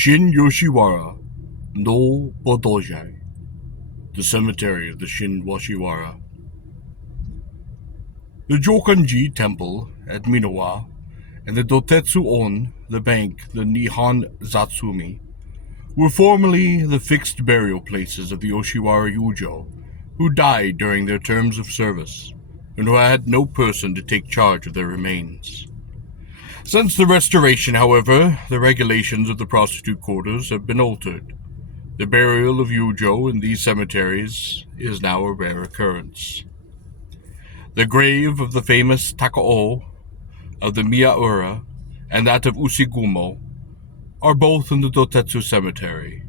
Shin-Yoshiwara no Bodojai, the cemetery of the Shin-Yoshiwara. The Jokanji Temple at Minowa and the Dotetsu-on, the bank, the Nihon Zatsumi, were formerly the fixed burial places of the Yoshiwara Yūjo, who died during their terms of service, and who had no person to take charge of their remains. Since the restoration, however, the regulations of the prostitute quarters have been altered. The burial of Yūjo in these cemeteries is now a rare occurrence. The grave of the famous Takao, of the Miyaura, and that of Usigumo are both in the Dotetsu Cemetery.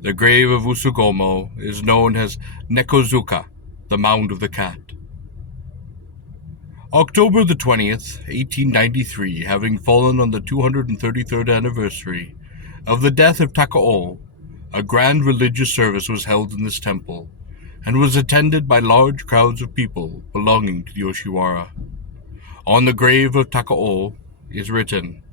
The grave of Usugomo is known as Nekozuka, the Mound of the Cat. October the 20th, 1893, having fallen on the 233rd anniversary of the death of Takao, a grand religious service was held in this temple, and was attended by large crowds of people belonging to the Yoshiwara. On the grave of Takao is written,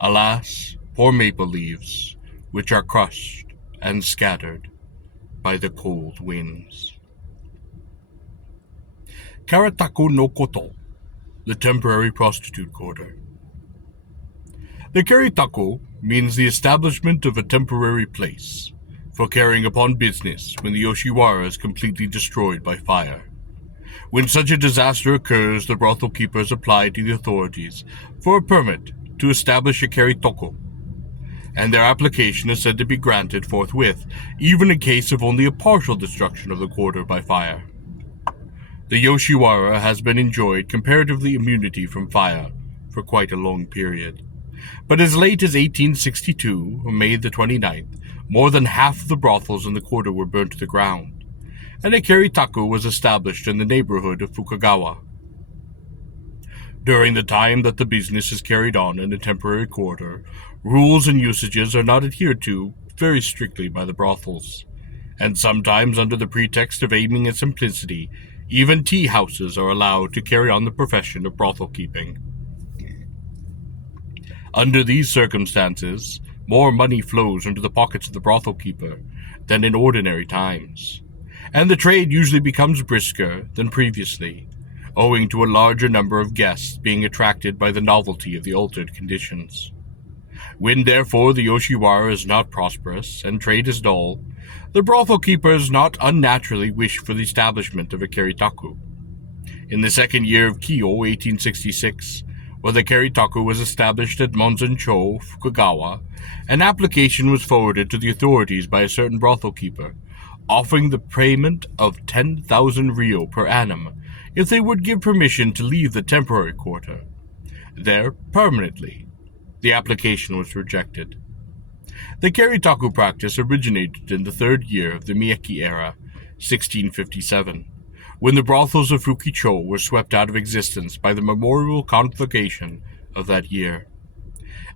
"Alas, poor maple leaves, which are crushed and scattered by the cold winds." Karataku no Koto, the temporary prostitute quarter. The Karitaku means the establishment of a temporary place for carrying upon business when the Yoshiwara is completely destroyed by fire. When such a disaster occurs, the brothel keepers apply to the authorities for a permit to establish a Karitaku, and their application is said to be granted forthwith, even in case of only a partial destruction of the quarter by fire. The Yoshiwara has been enjoyed comparatively immunity from fire for quite a long period. But as late as 1862, on May the 29th, more than half of the brothels in the quarter were burnt to the ground, and a Karitaku was established in the neighborhood of Fukagawa. During the time that the business is carried on in a temporary quarter, rules and usages are not adhered to very strictly by the brothels, and sometimes under the pretext of aiming at simplicity, even tea houses are allowed to carry on the profession of brothel keeping. Under these circumstances, more money flows into the pockets of the brothel keeper than in ordinary times, and the trade usually becomes brisker than previously, owing to a larger number of guests being attracted by the novelty of the altered conditions. When, therefore, the Yoshiwara is not prosperous and trade is dull, the brothel keepers not unnaturally wish for the establishment of a Karitaku. In the second year of Kyo, 1866, when the Karitaku was established at Monzancho, Fukagawa, an application was forwarded to the authorities by a certain brothel keeper, offering the payment of 10,000 ryo per annum if they would give permission to leave the temporary quarter there permanently. The application was rejected. The Karitaku practice originated in the third year of the Miyeki era, 1657, when the brothels of Fukicho were swept out of existence by the memorial conflagration of that year,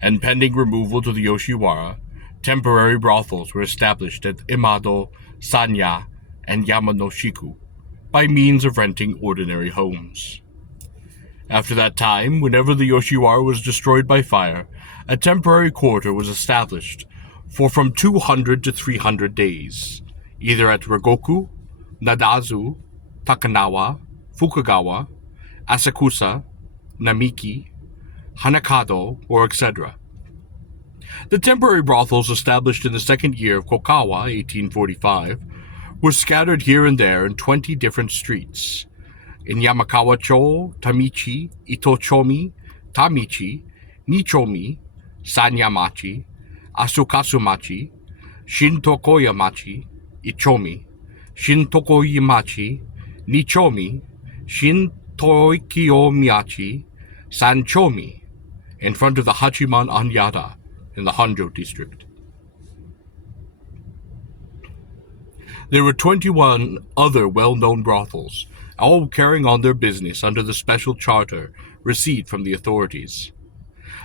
and pending removal to the Yoshiwara, temporary brothels were established at Imado, Sanya, and Yamanoshiku by means of renting ordinary homes. After that time, whenever the Yoshiwara was destroyed by fire, a temporary quarter was established for from 200 to 300 days, either at Ragoku, Nadazu, Takanawa, Fukagawa, Asakusa, Namiki, Hanakado, or etc. The temporary brothels established in the second year of Kokawa, 1845, were scattered here and there in 20 different streets. In Yamakawa-cho, Tamichi, Itochomi, Tamichi, Nichomi, Sanyamachi, Asukasumachi, Shintokoyamachi, Ichomi, Shintokoyimachi, Nichomi, Shintoikiyomiyachi, Sanchomi, in front of the Hachiman Anyada in the Honjo district. There were 21 other well-known brothels, all carrying on their business under the special charter received from the authorities.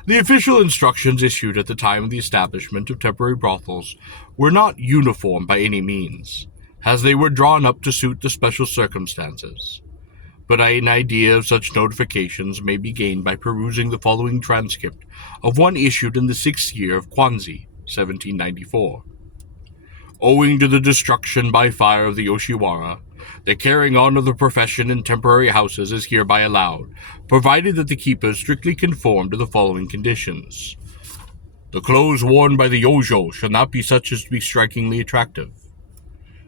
The official instructions issued at the time of the establishment of temporary brothels were not uniform by any means, as they were drawn up to suit the special circumstances. but an idea of such notifications may be gained by perusing the following transcript of one issued in the 6th year of Kwanzaa, 1794. Owing to the destruction by fire of the Yoshiwara, the carrying on of the profession in temporary houses is hereby allowed, provided that the keepers strictly conform to the following conditions. The clothes worn by the Yūjo shall not be such as to be strikingly attractive.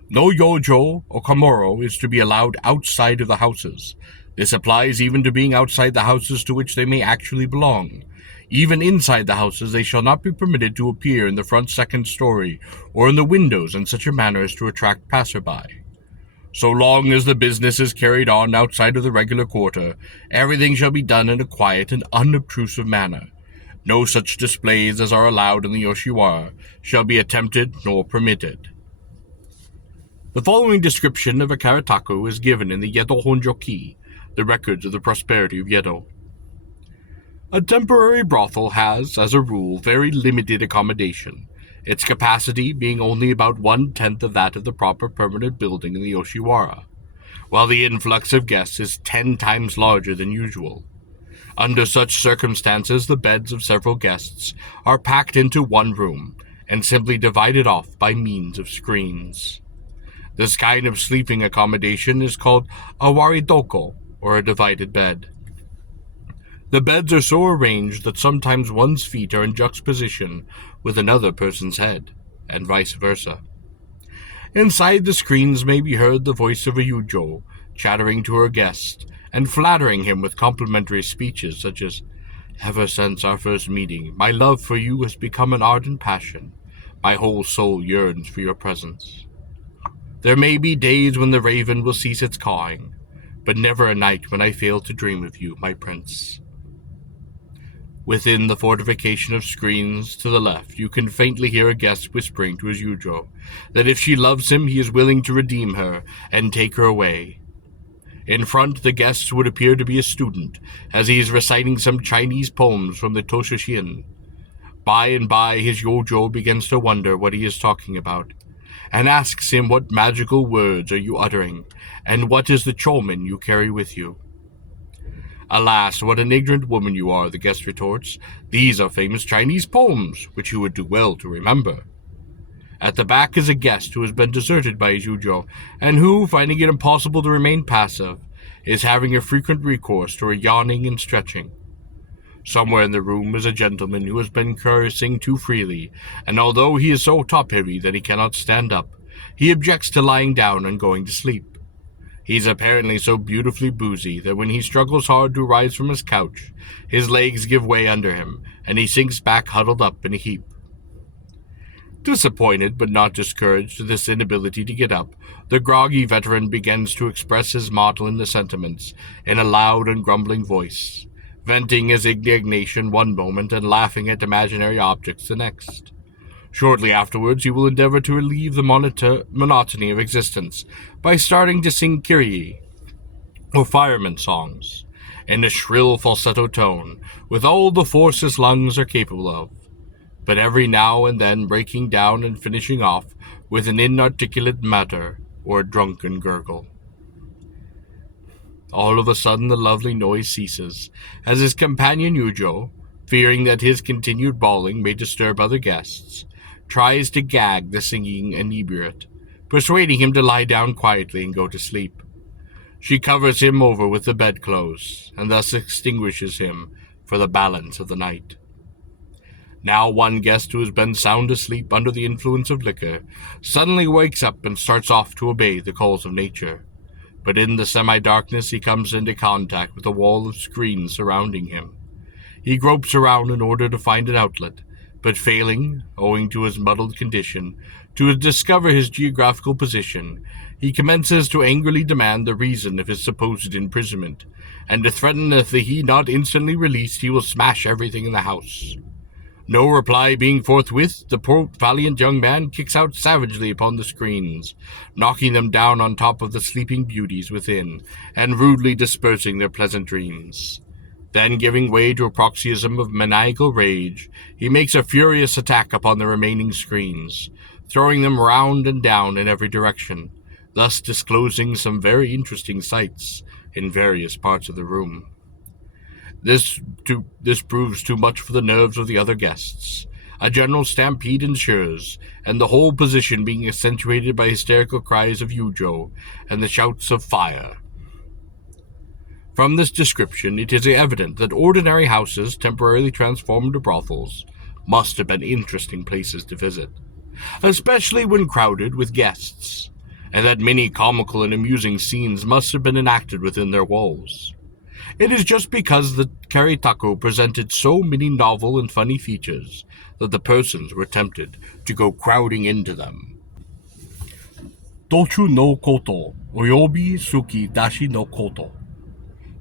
No Yūjo or Komoro is to be allowed outside of the houses. This applies even to being outside the houses to which they may actually belong. Even inside the houses they shall not be permitted to appear in the front second story or in the windows in such a manner as to attract passerby. So long as the business is carried on outside of the regular quarter, everything shall be done in a quiet and unobtrusive manner. No such displays as are allowed in the Yoshiwara shall be attempted nor permitted. The following description of a karataku is given in the Yedo Honjoki, the records of the prosperity of Yedo. A temporary brothel has, as a rule, very limited accommodation, its capacity being only about 1/10 of that of the proper permanent building in the Yoshiwara, while the influx of guests is 10 times larger than usual. Under such circumstances, the beds of several guests are packed into one room and simply divided off by means of screens. This kind of sleeping accommodation is called a waridoko, or a divided bed. The beds are so arranged that sometimes one's feet are in juxtaposition with another person's head, and vice versa. Inside the screens may be heard the voice of a Yūjo, chattering to her guest, and flattering him with complimentary speeches such as, "Ever since our first meeting, my love for you has become an ardent passion. My whole soul yearns for your presence. There may be days when the raven will cease its cawing, but never a night when I fail to dream of you, my prince." Within the fortification of screens to the left, you can faintly hear a guest whispering to his Yūjo that if she loves him, he is willing to redeem her and take her away. In front, the guest would appear to be a student, as he is reciting some Chinese poems from the Procession. By and by, his Yūjo begins to wonder what he is talking about, and asks him what magical words are you uttering, and what is the chomen you carry with you. "Alas, what an ignorant woman you are," the guest retorts. "These are famous Chinese poems, which you would do well to remember." At the back is a guest who has been deserted by his Yūjo, and who, finding it impossible to remain passive, is having a frequent recourse to a yawning and stretching. Somewhere in the room is a gentleman who has been cursing too freely, and although he is so top-heavy that he cannot stand up, he objects to lying down and going to sleep. He is apparently so beautifully boozy that when he struggles hard to rise from his couch, his legs give way under him, and he sinks back huddled up in a heap. Disappointed but not discouraged at this inability to get up, the groggy veteran begins to express his maudlin sentiments in a loud and grumbling voice, venting his indignation one moment and laughing at imaginary objects the next. Shortly afterwards, he will endeavor to relieve the monotony of existence by starting to sing Kyrie, or fireman songs, in a shrill falsetto tone, with all the force his lungs are capable of, but every now and then breaking down and finishing off with an inarticulate mutter or a drunken gurgle. All of a sudden the lovely noise ceases, as his companion Yūjo, fearing that his continued bawling may disturb other guests, tries to gag the singing inebriate, persuading him to lie down quietly and go to sleep. She covers him over with the bedclothes, and thus extinguishes him for the balance of the night. Now one guest who has been sound asleep under the influence of liquor suddenly wakes up and starts off to obey the calls of nature. But in the semi-darkness he comes into contact with a wall of screens surrounding him. He gropes around in order to find an outlet, but failing, owing to his muddled condition, to discover his geographical position, he commences to angrily demand the reason of his supposed imprisonment, and to threaten that if he not instantly released, he will smash everything in the house. No reply being forthwith, the poor valiant young man kicks out savagely upon the screens, knocking them down on top of the sleeping beauties within, and rudely dispersing their pleasant dreams. Then, giving way to a paroxysm of maniacal rage, he makes a furious attack upon the remaining screens, throwing them round and down in every direction, thus disclosing some very interesting sights, in various parts of the room. This proves too much for the nerves of the other guests. A general stampede ensures, and the whole position being accentuated by hysterical cries of Yūjo and the shouts of fire. From this description, it is evident that ordinary houses temporarily transformed into brothels must have been interesting places to visit, especially when crowded with guests, and that many comical and amusing scenes must have been enacted within their walls. It is just because the Karitako presented so many novel and funny features that the persons were tempted to go crowding into them. Dochu no koto, oyobi suki dashi no koto.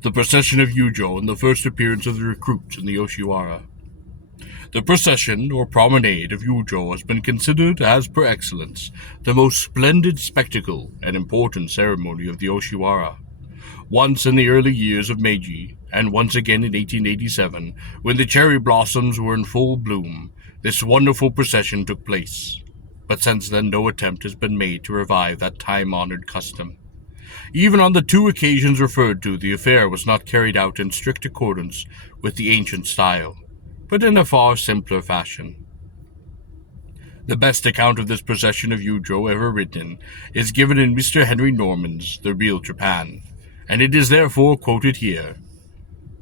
The procession of Yūjo and the first appearance of the recruits in the Yoshiwara. The procession, or promenade, of Yūjo has been considered, as per excellence, the most splendid spectacle and important ceremony of the Yoshiwara. Once in the early years of Meiji, and once again in 1887, when the cherry blossoms were in full bloom, this wonderful procession took place. But since then no attempt has been made to revive that time-honored custom. Even on the 2 occasions referred to, the affair was not carried out in strict accordance with the ancient style, but in a far simpler fashion. The best account of this procession of Yūjo ever written is given in Mr. Henry Norman's The Real Japan, and it is therefore quoted here.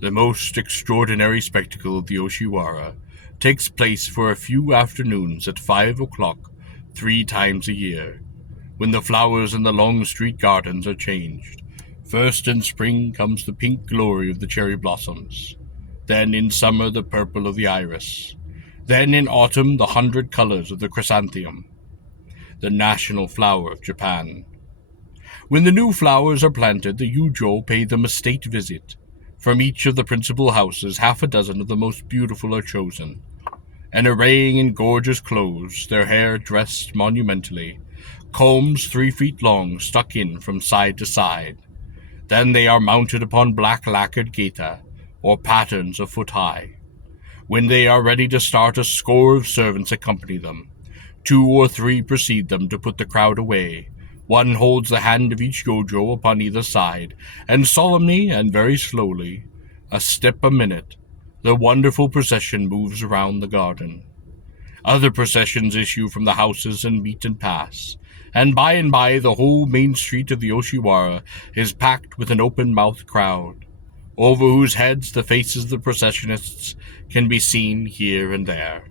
The most extraordinary spectacle of the Yoshiwara takes place for a few afternoons at 5 o'clock 3 times a year, when the flowers in the long street gardens are changed. First in spring comes the pink glory of the cherry blossoms, then in summer the purple of the iris, then in autumn the 100 colors of the chrysanthemum, the national flower of Japan. When the new flowers are planted, the Yūjo pay them a state visit. From each of the principal houses, 6 of the most beautiful are chosen, and arraying in gorgeous clothes, their hair dressed monumentally, combs 3 feet long stuck in from side to side. Then they are mounted upon black lacquered geta, or patterns a foot high. When they are ready to start, a score of servants accompany them. 2 or 3 precede them to put the crowd away. One holds the hand of each Yūjo upon either side, and solemnly and very slowly, a step a minute, the wonderful procession moves around the garden. Other processions issue from the houses and meet and pass, and by the whole main street of the Yoshiwara is packed with an open-mouthed crowd, over whose heads the faces of the processionists can be seen here and there.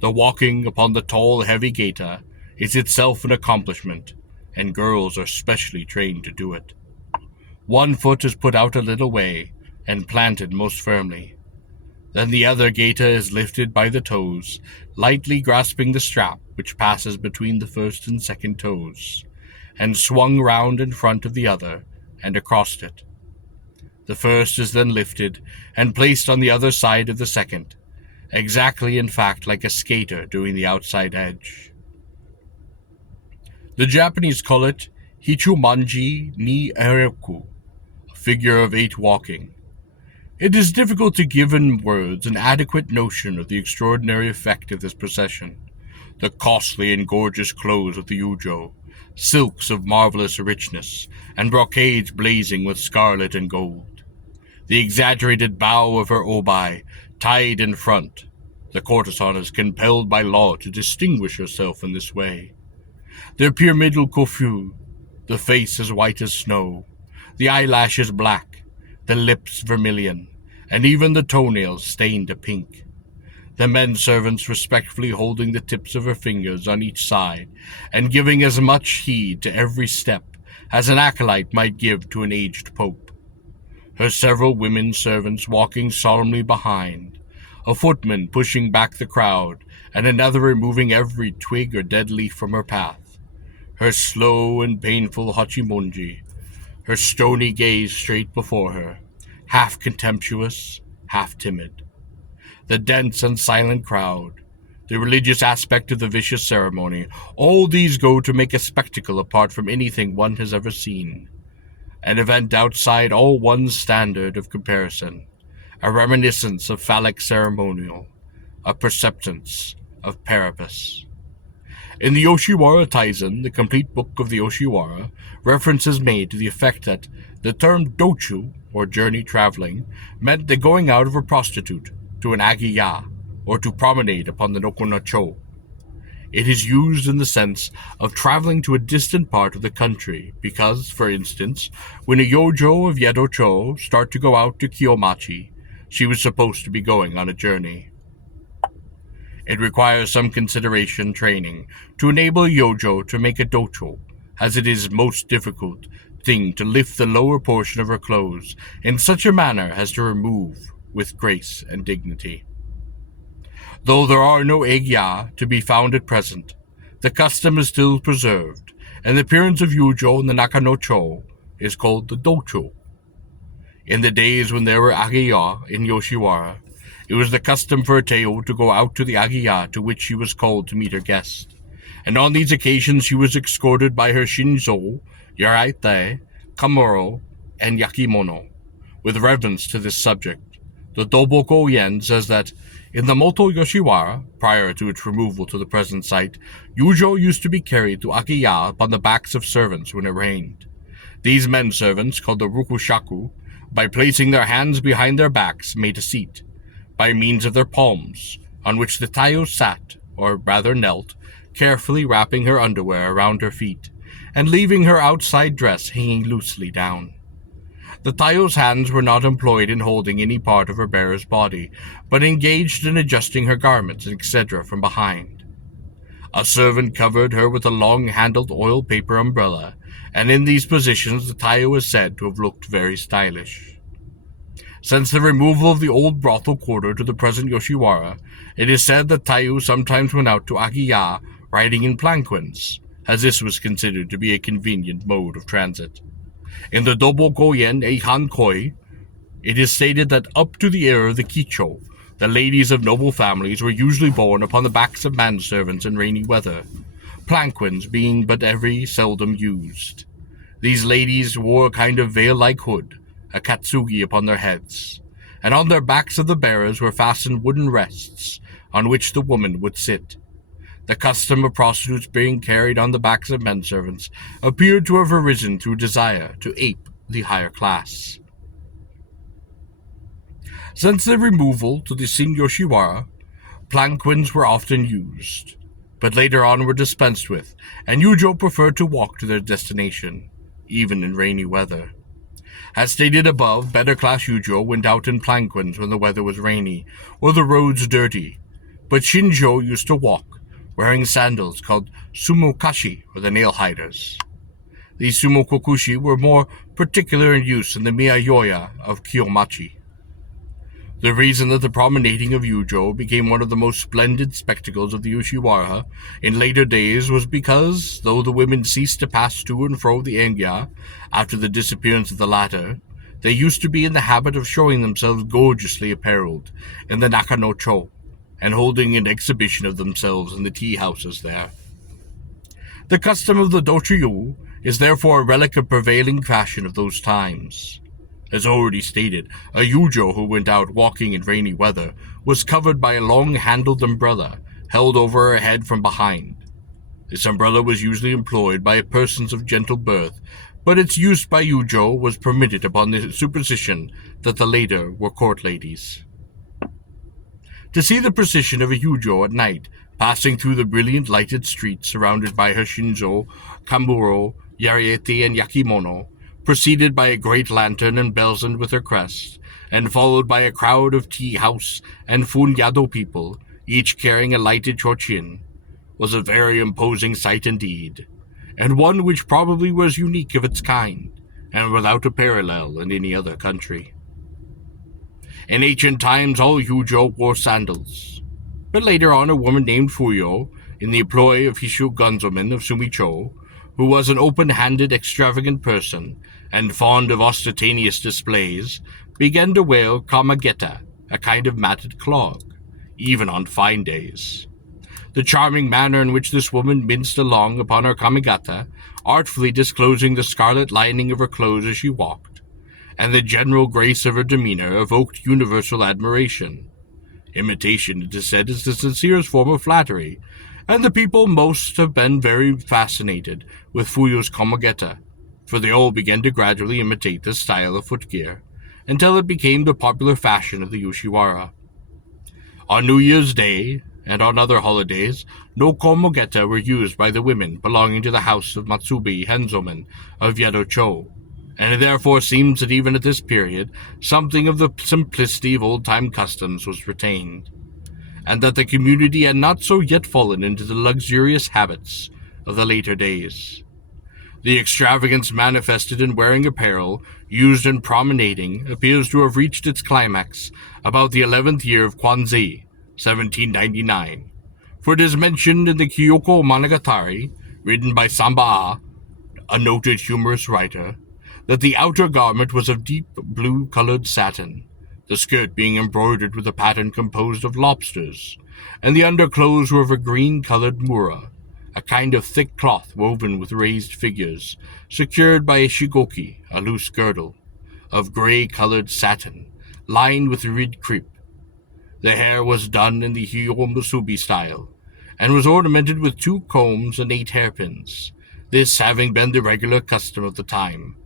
The walking upon the tall, heavy geta is itself an accomplishment, and girls are specially trained to do it. 1 foot is put out a little way and planted most firmly. Then the other geta is lifted by the toes, lightly grasping the strap which passes between the first and second toes, and swung round in front of the other and across it. The first is then lifted and placed on the other side of the second, exactly in fact like a skater doing the outside edge. The Japanese call it Hichumanji ni Ereku, a figure of 8 walking. It is difficult to give in words an adequate notion of the extraordinary effect of this procession. The costly and gorgeous clothes of the Yūjo, silks of marvelous richness, and brocades blazing with scarlet and gold. The exaggerated bow of her obai, tied in front. The courtesan is compelled by law to distinguish herself in this way. Their pyramidal coiffure, the face as white as snow, the eyelashes black, the lips vermilion, and even the toenails stained a pink. The men servants respectfully holding the tips of her fingers on each side, and giving as much heed to every step as an acolyte might give to an aged pope. Her several women servants walking solemnly behind, a footman pushing back the crowd, and another removing every twig or dead leaf from her path. Her slow and painful hachimonji, her stony gaze straight before her, half contemptuous, half timid. The dense and silent crowd, the religious aspect of the vicious ceremony, all these go to make a spectacle apart from anything one has ever seen. An event outside all one's standard of comparison, a reminiscence of phallic ceremonial, a perceptance of Parapus. In the Yoshiwara Taisen, the complete book of the Yoshiwara, reference is made to the effect that the term dochu, or journey traveling, meant the going out of a prostitute to an agiya, or to promenade upon the Nokono-cho. It is used in the sense of traveling to a distant part of the country because, for instance, when a Yūjo of Yedo-cho start to go out to Kiyomachi, she was supposed to be going on a journey. It requires some consideration training to enable a Yūjo to make a docho, as it is most difficult thing to lift the lower portion of her clothes in such a manner as to remove with grace and dignity. Though there are no egya to be found at present, the custom is still preserved, and the appearance of Yūjo in the Nakano-cho is called the docho. In the days when there were agiya in Yoshiwara, it was the custom for a Teo to go out to the agiya to which she was called to meet her guest, and on these occasions she was escorted by her shinzo, yaraite, kamuro, and yakimono. With reverence to this subject, the Doboko Yen says that in the Moto Yoshiwara, prior to its removal to the present site, Yūjo used to be carried to agiya upon the backs of servants when it rained. These men servants, called the rukushaku, by placing their hands behind their backs, made a seat, by means of their palms, on which the tayo sat, or rather knelt, carefully wrapping her underwear around her feet, and leaving her outside dress hanging loosely down. The tayo's hands were not employed in holding any part of her bearer's body, but engaged in adjusting her garments, etc. from behind. A servant covered her with a long-handled oil paper umbrella, and in these positions the tayo is said to have looked very stylish. Since the removal of the old brothel quarter to the present Yoshiwara, it is said that tayo sometimes went out to agiya riding in palanquins, as this was considered to be a convenient mode of transit. In the Dobogoyen Eihan Koi, it is stated that up to the era of the Kicho, the ladies of noble families were usually borne upon the backs of manservants in rainy weather, palanquins being but very seldom used. These ladies wore a kind of veil-like hood, a katsugi upon their heads, and on their backs of the bearers were fastened wooden rests, on which the woman would sit. The custom of prostitutes being carried on the backs of menservants appeared to have arisen through desire to ape the higher class. Since the removal to the Shin-Yoshiwara, palanquins were often used, but later on were dispensed with, and Yūjo preferred to walk to their destination, even in rainy weather. As stated above, better-class Yūjo went out in palanquins when the weather was rainy or the roads dirty, but Shinjo used to walk, wearing sandals called sumokashi, or the nail-hiders. These sumokokushi were more particular in use in the Miyayoya of Kiyomachi. The reason that the promenading of Yūjo became one of the most splendid spectacles of the Yoshiwara in later days was because, though the women ceased to pass to and fro the Engya after the disappearance of the latter, they used to be in the habit of showing themselves gorgeously apparelled in the Nakano-cho, and holding an exhibition of themselves in the tea-houses there. The custom of the dochiyu is therefore a relic of prevailing fashion of those times. As already stated, a Yūjo who went out walking in rainy weather was covered by a long-handled umbrella held over her head from behind. This umbrella was usually employed by persons of gentle birth, but its use by Yūjo was permitted upon the supposition that the latter were court ladies. To see the procession of a Yūjo at night, passing through the brilliant lighted streets surrounded by her shinzo, kamuro, yariete, and yakimono, preceded by a great lantern emblazoned with her crest, and followed by a crowd of tea-house and funyado people, each carrying a lighted chochin, was a very imposing sight indeed, and one which probably was unique of its kind, and without a parallel in any other country. In ancient times, all Yūjo wore sandals, but later on a woman named Fuyo, in the employ of Hishu Gonzoman of Sumicho, who was an open-handed, extravagant person, and fond of ostentatious displays, began to wear kamageta, a kind of matted clog, even on fine days. The charming manner in which this woman minced along upon her kamigata, artfully disclosing the scarlet lining of her clothes as she walked, and the general grace of her demeanor evoked universal admiration. Imitation, it is said, is the sincerest form of flattery, and the people most have been very fascinated with Fuyo's komageta, for they all began to gradually imitate this style of footgear, until it became the popular fashion of the Yoshiwara. On New Year's Day, and on other holidays, no komageta were used by the women belonging to the house of Matsubi Henzomen of Yedo-cho, and it therefore seems that even at this period, something of the simplicity of old-time customs was retained, and that the community had not so yet fallen into the luxurious habits of the later days. The extravagance manifested in wearing apparel used in promenading appears to have reached its climax about the 11th year of Kwanzaa, 1799, for it is mentioned in the Kyoko Monogatari, written by Samba, a noted humorous writer, that the outer garment was of deep blue-colored satin, the skirt being embroidered with a pattern composed of lobsters, and the underclothes were of a green-colored mura, a kind of thick cloth woven with raised figures, secured by a shigoki, a loose girdle, of gray-colored satin, lined with red crepe. The hair was done in the Hiyomusubi style, and was ornamented with 2 combs and 8 hairpins, this having been the regular custom of the time.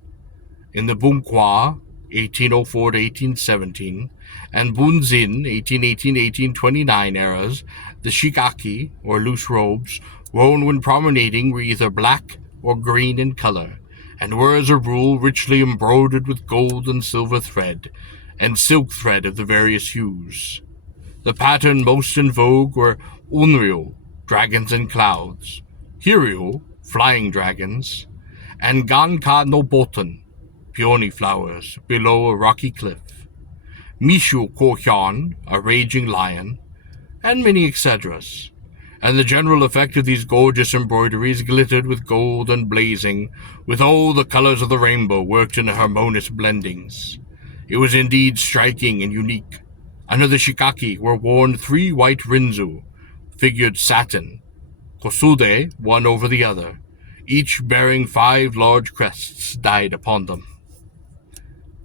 In the Bunkwa, 1804 to 1817, and Bunzin, 1818-1829 eras, the shigaki, or loose robes, worn when promenading were either black or green in color, and were as a rule richly embroidered with gold and silver thread, and silk thread of the various hues. The pattern most in vogue were unryo, dragons and clouds, hiryo, flying dragons, and ganka no botan, peony flowers below a rocky cliff, mishu kohyan, a raging lion, and many etceteras. And the general effect of these gorgeous embroideries glittered with gold and blazing, with all the colors of the rainbow worked in harmonious blendings. It was indeed striking and unique. Under the shikaki were worn 3 white rinzu, figured satin, kosude, one over the other, each bearing 5 large crests dyed upon them.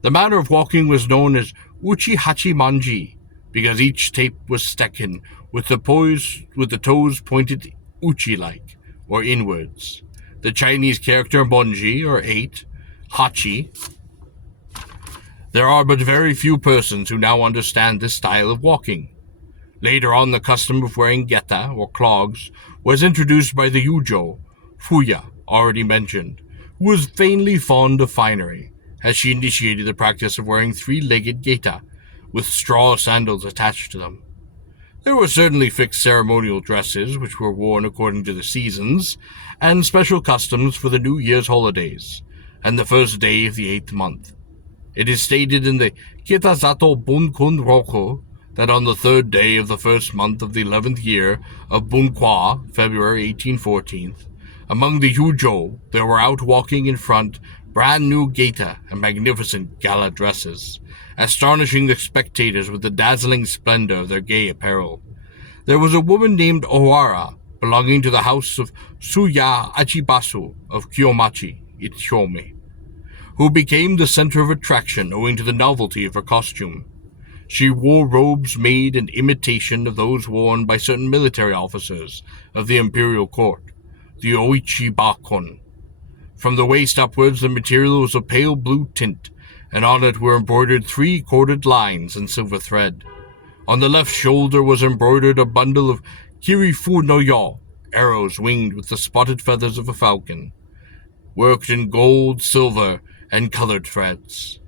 The manner of walking was known as uchi hachi manji, because each step was stekken with the toes pointed uchi-like, or inwards. The Chinese character monji, or 8, hachi. There are but very few persons who now understand this style of walking. Later on, the custom of wearing geta, or clogs, was introduced by the Yūjo, Fuya, already mentioned, who was vainly fond of finery, as she initiated the practice of wearing 3-legged geta, with straw sandals attached to them. There were certainly fixed ceremonial dresses, which were worn according to the seasons, and special customs for the New Year's holidays, and the first day of the 8th month. It is stated in the Kitazato Bunkun Roku that on the 3rd day of the 1st month of the 11th year of Bunkwa, February 1814, among the Yūjo there were out walking in front brand new geta and magnificent gala dresses, astonishing the spectators with the dazzling splendor of their gay apparel. There was a woman named Owara, belonging to the house of Suya Achibasu of Kiyomachi, Ichome, who became the center of attraction owing to the novelty of her costume. She wore robes made in imitation of those worn by certain military officers of the imperial court, the Oichi Bakon. From the waist upwards, the material was of pale blue tint, and on it were embroidered 3 corded lines in silver thread. On the left shoulder was embroidered a bundle of kirifu no yo, arrows winged with the spotted feathers of a falcon, worked in gold, silver, and colored threads.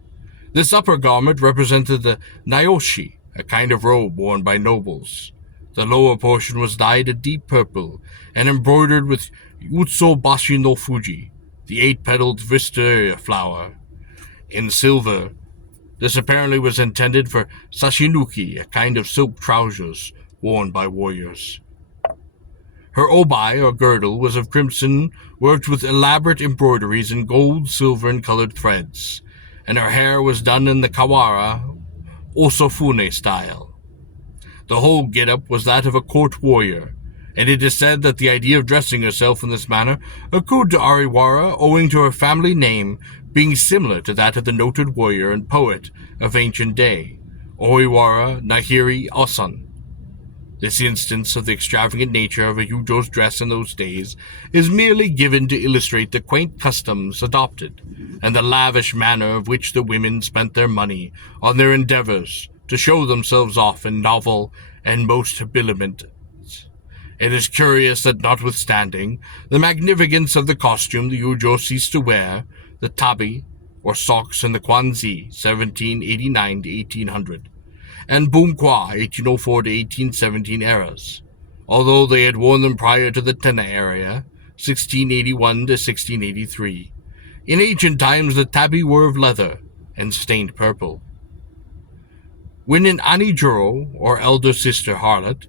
This upper garment represented the naoshi, a kind of robe worn by nobles. The lower portion was dyed a deep purple and embroidered with Utsubashi no Fuji, the 8-petaled wisteria flower, in silver. This apparently was intended for sashinuki, a kind of silk trousers worn by warriors. Her obai, or girdle, was of crimson, worked with elaborate embroideries in gold, silver, and colored threads, and her hair was done in the Kawara Osofune style. The whole get-up was that of a court warrior, and it is said that the idea of dressing herself in this manner occurred to Ariwara owing to her family name being similar to that of the noted warrior and poet of ancient day, Oiwara Nahiri Osan. This instance of the extravagant nature of a Yūjo's dress in those days is merely given to illustrate the quaint customs adopted, and the lavish manner of which the women spent their money on their endeavors to show themselves off in novel and most habiliments. It is curious that notwithstanding the magnificence of the costume the Yūjo ceased to wear, the tabi, or socks, in the Kwanzi, 1789 to 1800, and Bunkwa, 1804 to 1817 eras, although they had worn them prior to the Tenna era, 1681 to 1683. In ancient times, the tabi were of leather and stained purple. When an Anijuro, or elder sister harlot,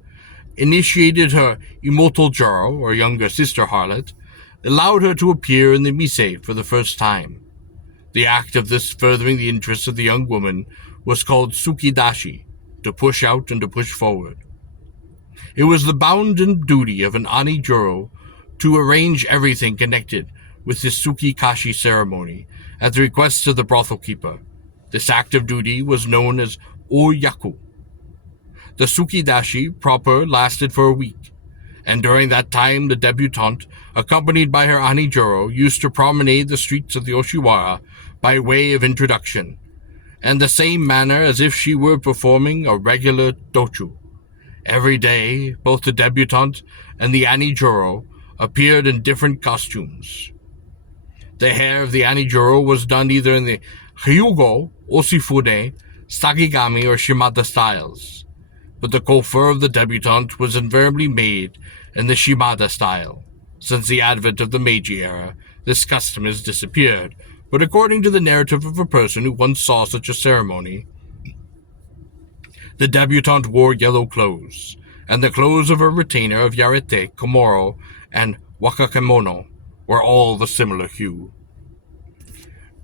initiated her Imoto Juro, or younger sister harlot, allowed her to appear in the mise for the first time. The act of this furthering the interests of the young woman was called Tsukidashi, to push out and to push forward. It was the bounden duty of an Anijuro to arrange everything connected with the Tsukikashi ceremony at the request of the brothel keeper. This act of duty was known as Oyaku. The Tsukidashi proper lasted for a week, and during that time the debutante, accompanied by her Anijuro, used to promenade the streets of the Yoshiwara by way of introduction, and the same manner as if she were performing a regular dochu. Every day, both the debutante and the Anijuro appeared in different costumes. The hair of the Anijuro was done either in the Hyugo, Osifune, Sakigami, or Shimada styles, but the coiffure of the debutante was invariably made in the Shimada style. Since the advent of the Meiji era, this custom has disappeared, but according to the narrative of a person who once saw such a ceremony, the debutante wore yellow clothes, and the clothes of her retainer of Yarete, Komoro, and Wakakemono were all of a similar hue.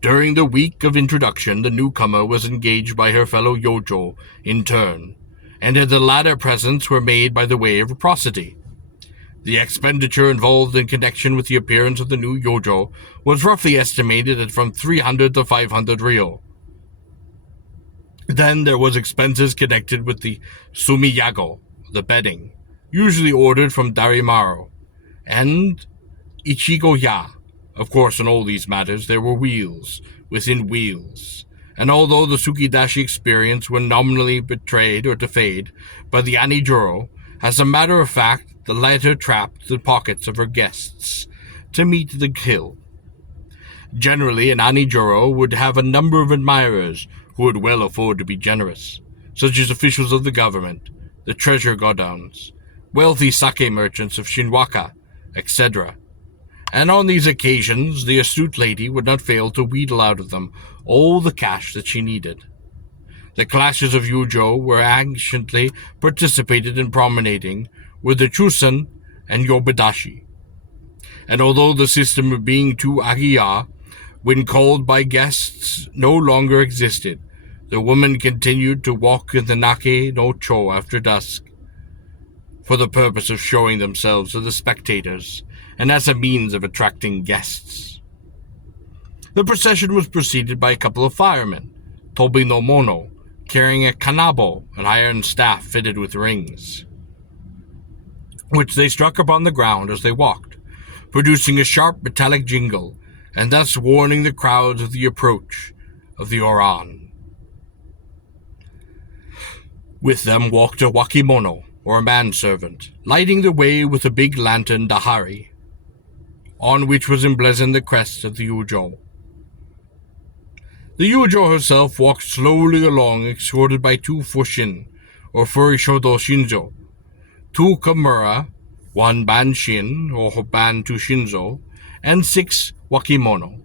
During the week of introduction, the newcomer was engaged by her fellow Yūjo in turn, and the latter presents were made by the way of reciprocity. The expenditure involved in connection with the appearance of the new Yūjo was roughly estimated at from 300 to 500 ryo. Then there was expenses connected with the sumiyago, the bedding, usually ordered from Darimaro, and ichigo-ya. Of course, in all these matters there were wheels within wheels, and although the Tsukidashi experience were nominally betrayed or defayed by the Anijuro, as a matter of fact, the latter trapped the pockets of her guests to meet the kill. Generally, an Anijuro would have a number of admirers who would well afford to be generous, such as officials of the government, the treasure godowns, wealthy sake merchants of Shinwaka, etc. And on these occasions, the astute lady would not fail to wheedle out of them all the cash that she needed. The classes of Yūjo were anciently participated in promenading with the Chusen and Yobidashi. And although the system of being too agiya, when called by guests, no longer existed, the women continued to walk in the Nake no Cho after dusk, for the purpose of showing themselves to the spectators, and as a means of attracting guests. The procession was preceded by a couple of firemen, Tobi no Mono, carrying a kanabo, an iron staff fitted with rings, which they struck upon the ground as they walked, producing a sharp metallic jingle, and thus warning the crowds of the approach of the Oran. With them walked a wakimono, or a manservant, lighting the way with a big lantern dahari, on which was emblazoned the crest of the Yūjo. The Yūjo herself walked slowly along, escorted by two fushin, or furishodo shinzo, two kamura, one banshin, or hoban to shinzo, and 6 wakimono.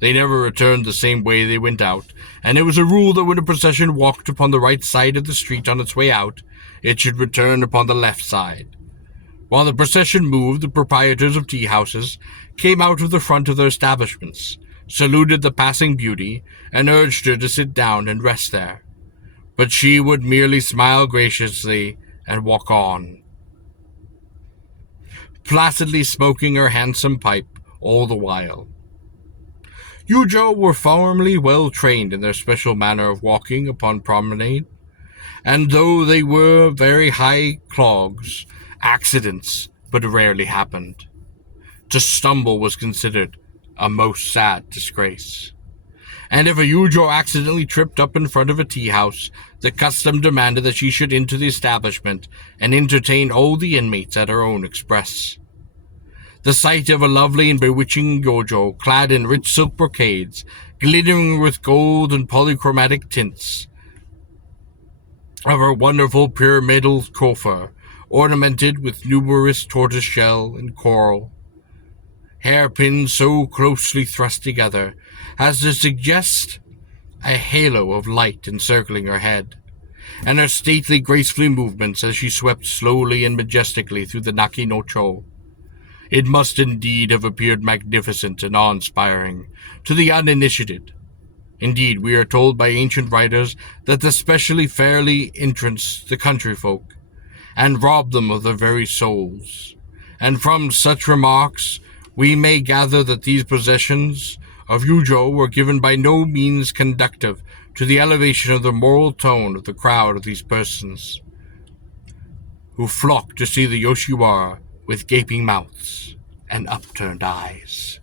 They never returned the same way they went out, and it was a rule that when a procession walked upon the right side of the street on its way out, it should return upon the left side. While the procession moved, the proprietors of tea-houses came out of the front of their establishments, saluted the passing beauty, and urged her to sit down and rest there. But she would merely smile graciously and walk on, placidly smoking her handsome pipe all the while. Yūjo were formerly well trained in their special manner of walking upon promenade, and though they were very high clogs, accidents but rarely happened. To stumble was considered a most sad disgrace. And if a Yūjo accidentally tripped up in front of a tea house, the custom demanded that she should enter the establishment and entertain all the inmates at her own express. The sight of a lovely and bewitching Yūjo, clad in rich silk brocades, glittering with gold and polychromatic tints, of her wonderful pyramidal coiffure, ornamented with numerous tortoiseshell and coral, hairpins so closely thrust together as to suggest a halo of light encircling her head, and her stately, graceful movements as she swept slowly and majestically through the Naki no Cho. It must indeed have appeared magnificent and awe-inspiring to the uninitiated. Indeed, we are told by ancient writers that the specially fairly entranced the country folk, and robbed them of their very souls. And from such remarks, we may gather that these possessions of Yūjo were given by no means conducive to the elevation of the moral tone of the crowd of these persons, who flocked to see the Yoshiwara with gaping mouths and upturned eyes.